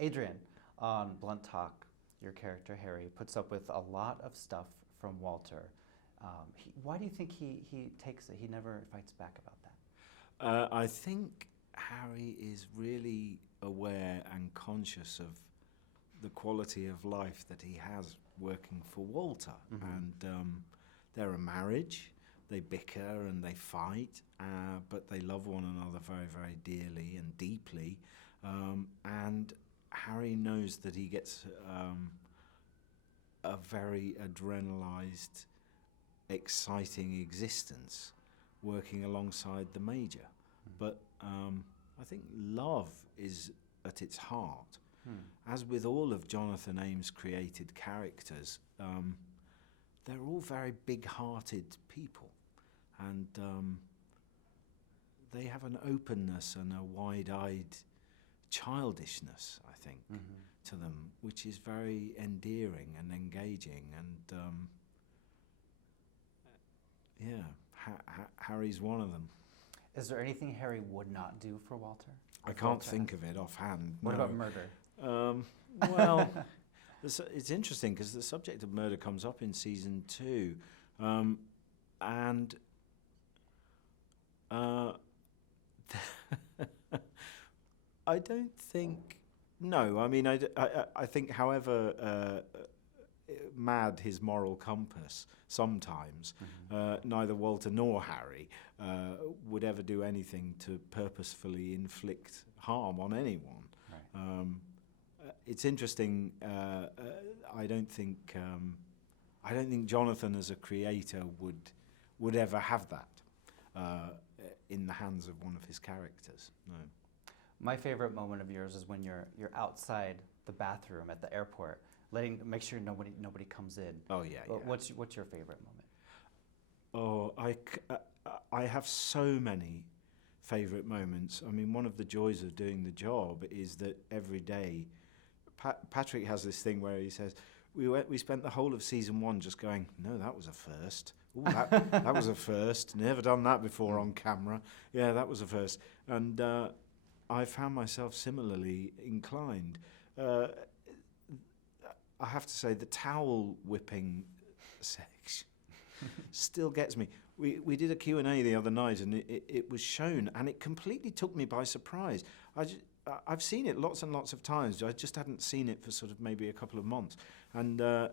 Adrian, on Blunt Talk, your character Harry puts up with a lot of stuff from Walter. Why do you think he takes it? He never fights back about that. I think Harry is really aware and conscious of the quality of life that he has working for Walter. Mm-hmm. And they're a marriage. They bicker and they fight, but they love one another very, very dearly and deeply. And Harry knows that he gets a very adrenalized, exciting existence working alongside the Major. Mm. But I think love is at its heart. As with all of Jonathan Ames' created characters, they're all very big-hearted people. And they have an openness and a wide-eyed childishness, I think, to them, which is very endearing and engaging. And Harry's one of them. Is there anything Harry would not do for Walter? I can't think of it offhand. What about murder? Well, it's interesting because the subject of murder comes up in season 2, and I don't think. No, I mean, I think, however mad his moral compass, sometimes neither Walter nor Harry would ever do anything to purposefully inflict harm on anyone. Right. It's interesting. I don't think Jonathan, as a creator, would ever have that in the hands of one of his characters. No. My favorite moment of yours is when you're outside the bathroom at the airport, make sure nobody comes in. Oh yeah. What's your favorite moment? Oh, I have so many favorite moments. I mean, one of the joys of doing the job is that every day, Patrick has this thing where he says, we spent the whole of season 1 just going, no, that was a first. Ooh, that was a first. Never done that before on camera. Yeah, that was a first. And I found myself similarly inclined. I have to say, the towel whipping section still gets me. We did a Q&A the other night, and it was shown, and it completely took me by surprise. I've seen it lots and lots of times. I just hadn't seen it for sort of maybe a couple of months, and it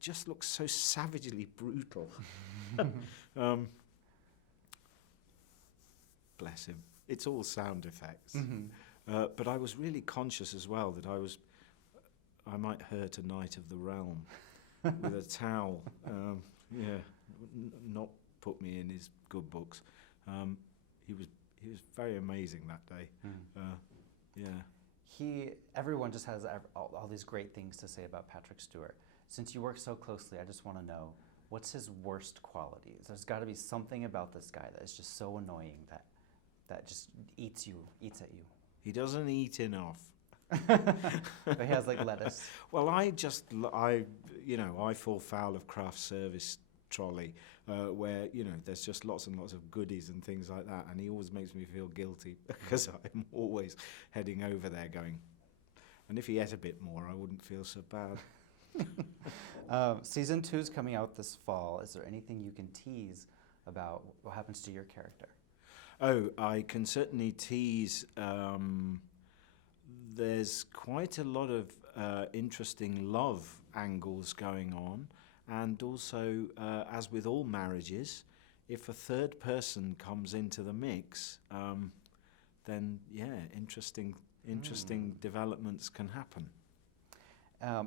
just looks so savagely brutal. Bless him. It's all sound effects. But I was really conscious as well that I might hurt a knight of the realm with a towel. Not put me in his good books. He was very amazing that day. Everyone just has all these great things to say about Patrick Stewart. Since you work so closely, I just want to know, what's his worst qualities? There's got to be something about this guy that is just so annoying that just eats at you. He doesn't eat enough. But he has like lettuce. Well, I fall foul of craft service trolley where there's just lots and lots of goodies and things like that, and he always makes me feel guilty because I'm always heading over there going, and if he ate a bit more I wouldn't feel so bad. Season 2 is coming out this fall. Is there anything you can tease about what happens to your character? Oh, I can certainly tease. There's quite a lot of interesting love angles going on, and also, as with all marriages, if a third person comes into the mix, then interesting developments can happen.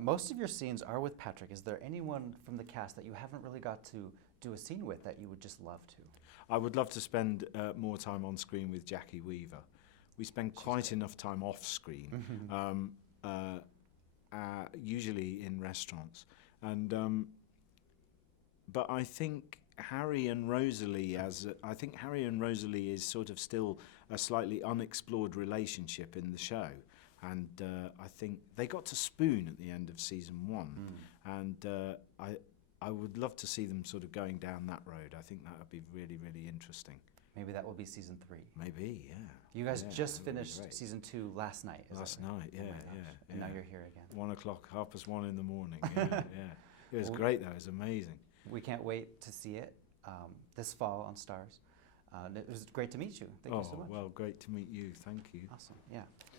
Most of your scenes are with Patrick. Is there anyone from the cast that you haven't really got to do a scene with that you would just love to? I would love to spend more time on screen with Jackie Weaver. We spend quite enough time off screen, usually in restaurants. And but I think Harry and Rosalie is sort of still a slightly unexplored relationship in the show. And I think they got to spoon at the end of season 1, and I would love to see them sort of going down that road. I think that would be really, really interesting. Maybe that will be season 3. Maybe, yeah. You guys Yeah, just that'd be finished great. season 2 last night. Is Last that right? night, yeah, Oh my yeah, gosh. And now yeah. you're here again. 1 o'clock, 1:30 in the morning. Yeah, yeah. It was Well, great though. It was amazing. We can't wait to see it this fall on Stars. It was great to meet you. Thank you so much. Well, great to meet you. Thank you. Awesome. Yeah.